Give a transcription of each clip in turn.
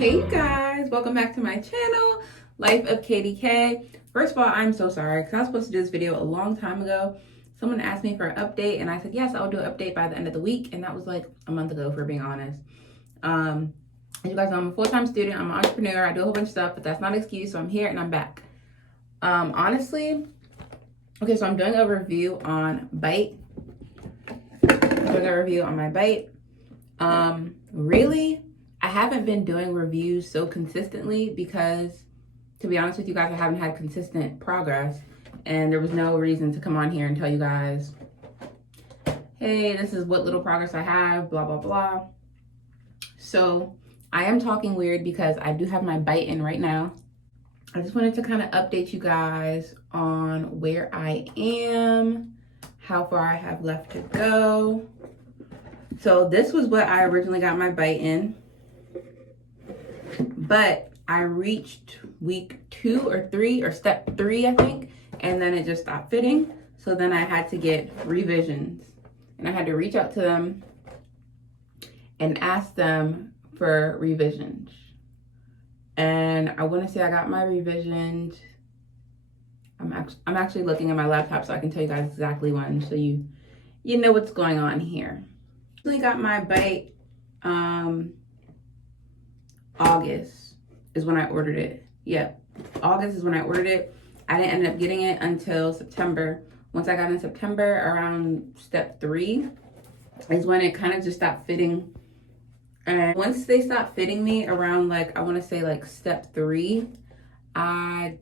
Hey guys, welcome back to my channel, Life of KDK. First of all, I'm so sorry because I was supposed to do this video a long time ago. Someone asked me for an update and I said, yes, I'll do an update by the end of the week. And that was like a month ago, for being honest. As you guys know, I'm a full-time student. I'm an entrepreneur. I do a whole bunch of stuff, but that's not an excuse. So I'm here and I'm back. Honestly, okay, so I'm doing a review on Byte. I'm doing a review on my Byte. Really, I haven't been doing reviews so consistently because, to be honest with you guys, I haven't had consistent progress, and there was no reason to come on here and tell you guys, hey, this is what little progress I have, blah, blah, blah. So I am talking weird because I do have my Byte in right now. I just wanted to kind of update you guys on where I am, how far I have left to go. So this was what I originally got my Byte in. But I reached week 2 or 3 or step 3, I think, and then it just stopped fitting. So then I had to get revisions, and I had to reach out to them and ask them for revisions. And I want to say I got my revisions. I'm actually looking at my laptop so I can tell you guys exactly when, so you know what's going on here. I really got my Byte August is when I ordered it. Yep, August is when I ordered it. I didn't end up getting it until September. Once I got in September, around step 3 is when it kind of just stopped fitting. And once they stopped fitting me around, like, I want to say like step 3, I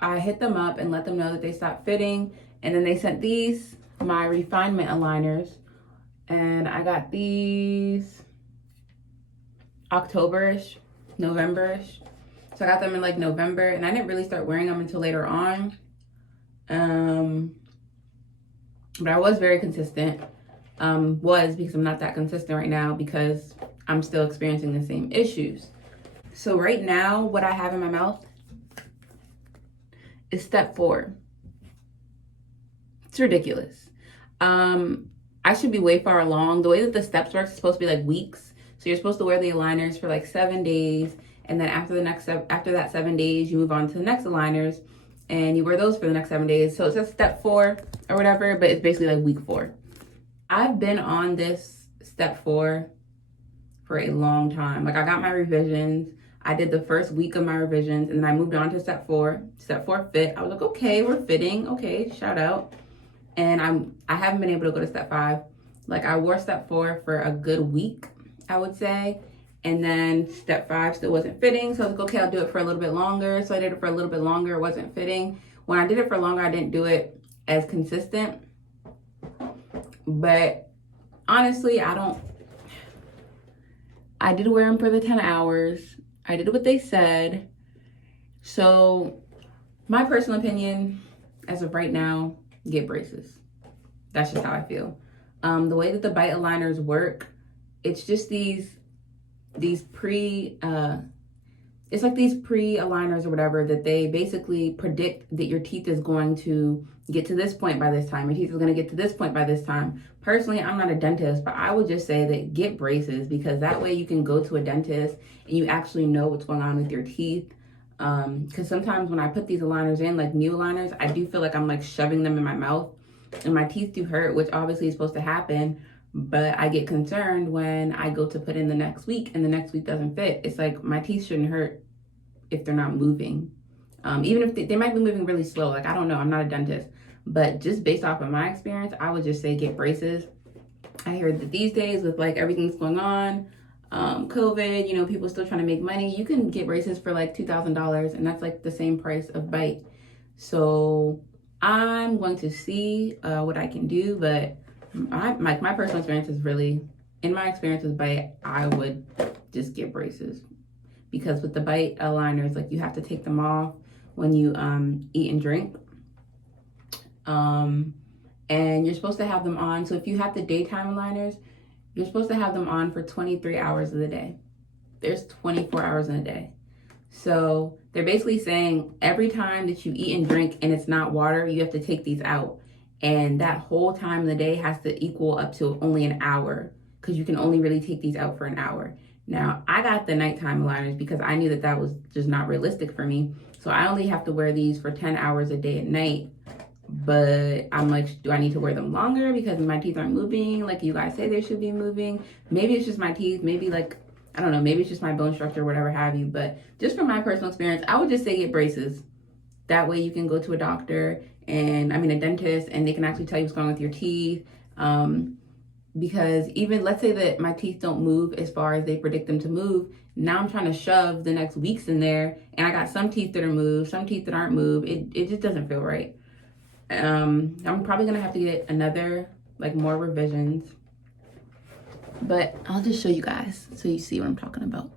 hit them up and let them know that they stopped fitting. And then they sent these, my refinement aligners. And I got these October-ish, November-ish. So I got them in like November, and I didn't really start wearing them until later on. But I was very consistent. Because I'm not that consistent right now because I'm still experiencing the same issues. So right now, what I have in my mouth is step 4. It's ridiculous. I should be way far along. The way that the steps work is supposed to be like weeks. So you're supposed to wear the aligners for like 7 days. And then after that 7 days, you move on to the next aligners and you wear those for the next 7 days. So it says step 4 or whatever, but it's basically like week 4. I've been on this step 4 for a long time. Like, I got my revisions. I did the first week of my revisions and then I moved on to step 4. Step 4 fit. I was like, okay, we're fitting. Okay, shout out. And I haven't been able to go to step 5. Like, I wore step 4 for a good week, I would say. And then step 5 still wasn't fitting. So I was like, okay, I'll do it for a little bit longer. So I did it for a little bit longer. It wasn't fitting. When I did it for longer, I didn't do it as consistent. But honestly, I did wear them for the 10 hours. I did what they said. So my personal opinion, as of right now, get braces. That's just how I feel. The way that the Byte aligners work, it's just these pre-aligners or whatever that they basically predict that your teeth is going to get to this point by this time. Your teeth is going to get to this point by this time. Personally, I'm not a dentist, but I would just say that get braces, because that way you can go to a dentist and you actually know what's going on with your teeth. Because sometimes when I put these aligners in, like new aligners, I do feel like I'm like shoving them in my mouth and my teeth do hurt, which obviously is supposed to happen. But I get concerned when I go to put in the next week and the next week doesn't fit. It's like my teeth shouldn't hurt if they're not moving. Even if they might be moving really slow. Like, I don't know, I'm not a dentist. But just based off of my experience, I would just say get braces. I heard that these days with like everything that's going on, COVID, people still trying to make money, you can get braces for like $2,000, and that's like the same price of Byte. So I'm going to see what I can do, but my personal experience is really, in my experience with Byte, I would just get braces, because with the Byte aligners, like, you have to take them off when you eat and drink, and you're supposed to have them on. So if you have the daytime aligners, you're supposed to have them on for 23 hours of the day. There's 24 hours in a day. So they're basically saying every time that you eat and drink and it's not water, you have to take these out. And that whole time of the day has to equal up to only an hour, because you can only really take these out for an hour. Now, I got the nighttime aligners because I knew that that was just not realistic for me. So I only have to wear these for 10 hours a day at night. But I'm like, do I need to wear them longer because my teeth aren't moving like you guys say they should be moving? Maybe it's just my teeth. Maybe like, I don't know, maybe it's just my bone structure, whatever have you. But just from my personal experience, I would just say get braces. That way you can go to a doctor and, a dentist, and they can actually tell you what's going on with your teeth. Because even, let's say that my teeth don't move as far as they predict them to move. Now I'm trying to shove the next weeks in there, and I got some teeth that are moved, some teeth that aren't moved. It just doesn't feel right. I'm probably gonna have to get another, like, more revisions, but I'll just show you guys so you see what I'm talking about.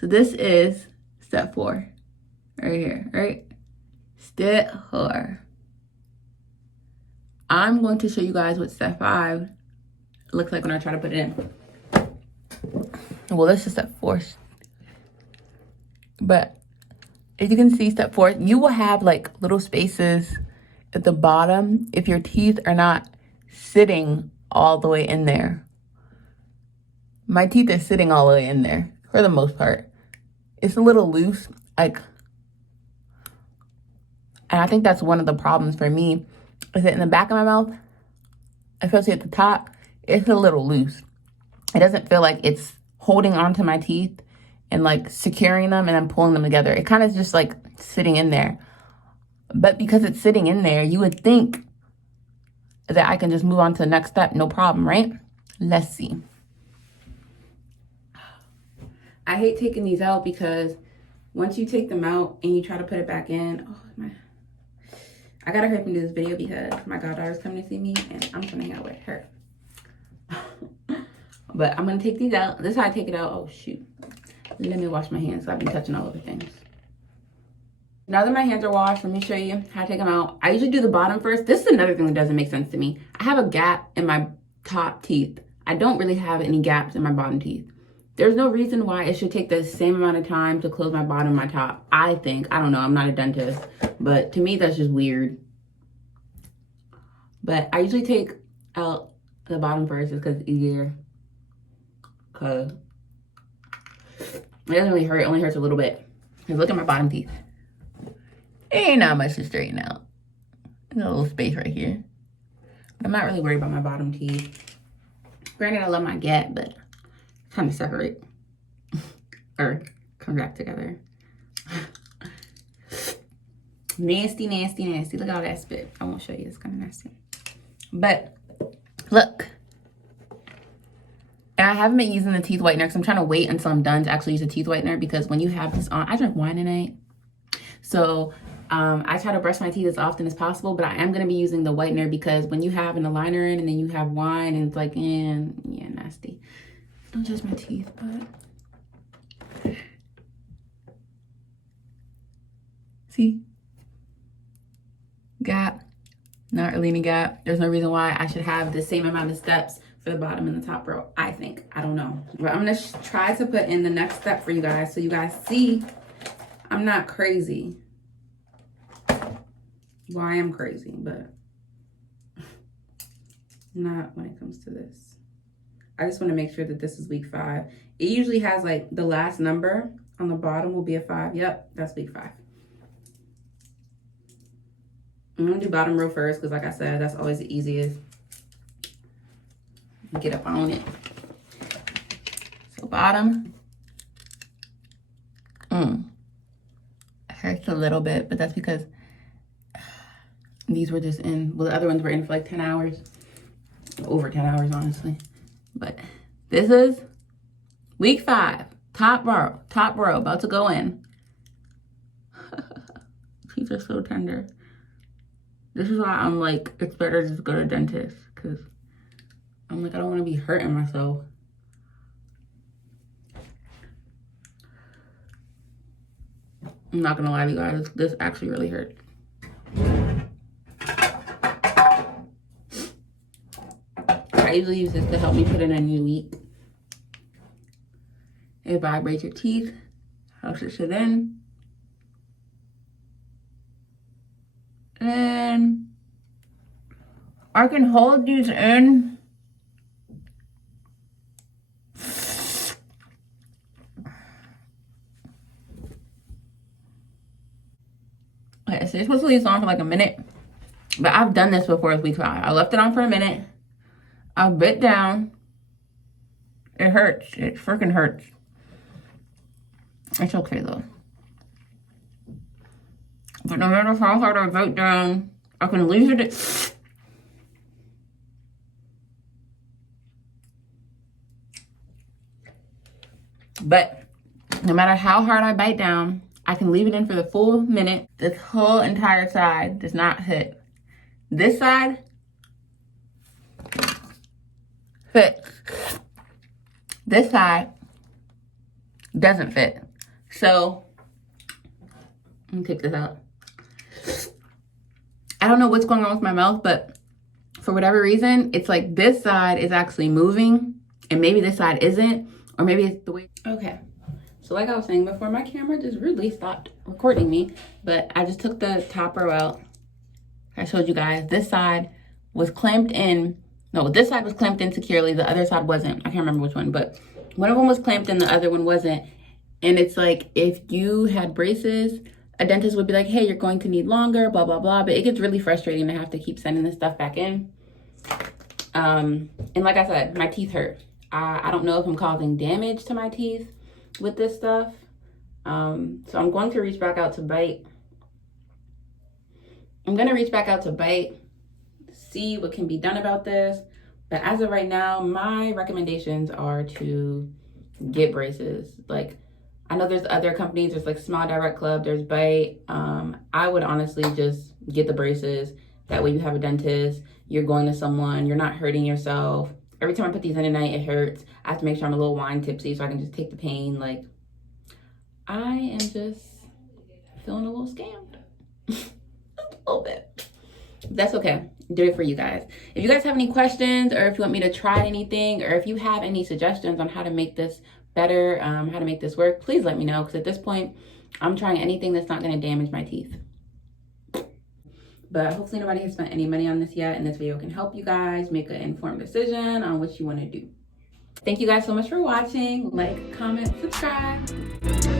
So this is step 4 right here, right? Step 4. I'm going to show you guys what step 5 looks like when I try to put it in. Well, this is step 4, but as you can see, step 4, you will have like little spaces at the bottom if your teeth are not sitting all the way in there. My teeth are sitting all the way in there for the most part. It's a little loose, like, and I think that's one of the problems for me, is that in the back of my mouth, especially at the top, it's a little loose. It doesn't feel like it's holding onto my teeth and like securing them and then pulling them together. It kind of is just like sitting in there. But because it's sitting in there, you would think that I can just move on to the next step, no problem, right? Let's see. I hate taking these out because once you take them out and you try to put it back in, I gotta hurry up and do this video because my goddaughter's coming to see me and I'm gonna hang out with her. But I'm gonna take these out. This is how I take it out. Oh shoot. Let me wash my hands. I've been touching all over things. Now that my hands are washed, let me show you how to take them out. I usually do the bottom first. This is another thing that doesn't make sense to me. I have a gap in my top teeth. I don't really have any gaps in my bottom teeth. There's no reason why it should take the same amount of time to close my bottom and my top. I think. I don't know. I'm not a dentist. But to me, that's just weird. But I usually take out the bottom first just because it's easier. Because it doesn't really hurt. It only hurts a little bit. Because look at my bottom teeth. Ain't not much to straighten out. There's a little space right here. I'm not really worried about my bottom teeth. Granted, I love my gap, but it's time to separate. Or come back together. Nasty, nasty, nasty. Look at all that spit. I won't show you. It's kind of nasty. But look. And I haven't been using the teeth whitener because I'm trying to wait until I'm done to actually use the teeth whitener, because when you have this on, I drink wine tonight. So I try to brush my teeth as often as possible, but I am going to be using the whitener because when you have an aligner in and then you have wine and it's like, yeah, nasty. Don't judge my teeth, but see? Gap. Not really any gap. There's no reason why I should have the same amount of steps for the bottom and the top row, I think. I don't know. But I'm going to try to put in the next step for you guys so you guys see I'm not crazy. Well, I am crazy, but not when it comes to this. I just want to make sure that this is week 5. It usually has like the last number on the bottom will be a 5. Yep, that's week 5. I'm going to do bottom row first because like I said, that's always the easiest. Get up on it. So bottom. Hurts a little bit, but that's because these were just in, well, the other ones were in for like 10 hours. Over 10 hours, honestly. But this is week 5. Top row, about to go in. Teeth are so tender. This is why I'm like, it's better to just go to a dentist, because I'm like, I don't want to be hurting myself. I'm not gonna lie to you guys, this actually really hurt. I usually use this to help me put in a new week. It vibrates your teeth, helps it sit in. And I can hold these in this. You're supposed to leave this on for like a minute. But I've done this before with week 5. I left it on for a minute. I bit down. It hurts. It freaking hurts. It's okay though. But no matter how hard I bite down, I can leave it. But no matter how hard I bite down, I can leave it in for the full minute. This whole entire side does not hit. This side fits. This side doesn't fit. So, let me take this out. I don't know what's going on with my mouth, but for whatever reason, it's like this side is actually moving and maybe this side isn't, or maybe it's the way. Okay. So like I was saying before, my camera just rudely stopped recording me, but I just took the top row out. I showed you guys this side was clamped in. No, this side was clamped in securely. The other side wasn't. I can't remember which one, but one of them was clamped in, the other one wasn't. And it's like, if you had braces, a dentist would be like, hey, you're going to need longer, blah, blah, blah. But it gets really frustrating to have to keep sending this stuff back in. And like I said, my teeth hurt. I don't know if I'm causing damage to my teeth with this stuff. So I'm going to reach back out to Byte. See what can be done about this. But as of right now, my recommendations are to get braces. Like, I know there's other companies, there's like Smile Direct Club, there's Byte. I would honestly just get the braces. That way you have a dentist, you're going to someone, you're not hurting yourself. Every time I put these in at night, it hurts. I have to make sure I'm a little wine tipsy so I can just take the pain. Like, I am just feeling a little scammed. A little bit. That's okay. Do it for you guys. If you guys have any questions, or if you want me to try anything, or if you have any suggestions on how to make this better, how to make this work, please let me know, because at this point I'm trying anything that's not going to damage my teeth. But hopefully nobody has spent any money on this yet, and this video can help you guys make an informed decision on what you want to do. Thank you guys so much for watching. Like, comment, subscribe.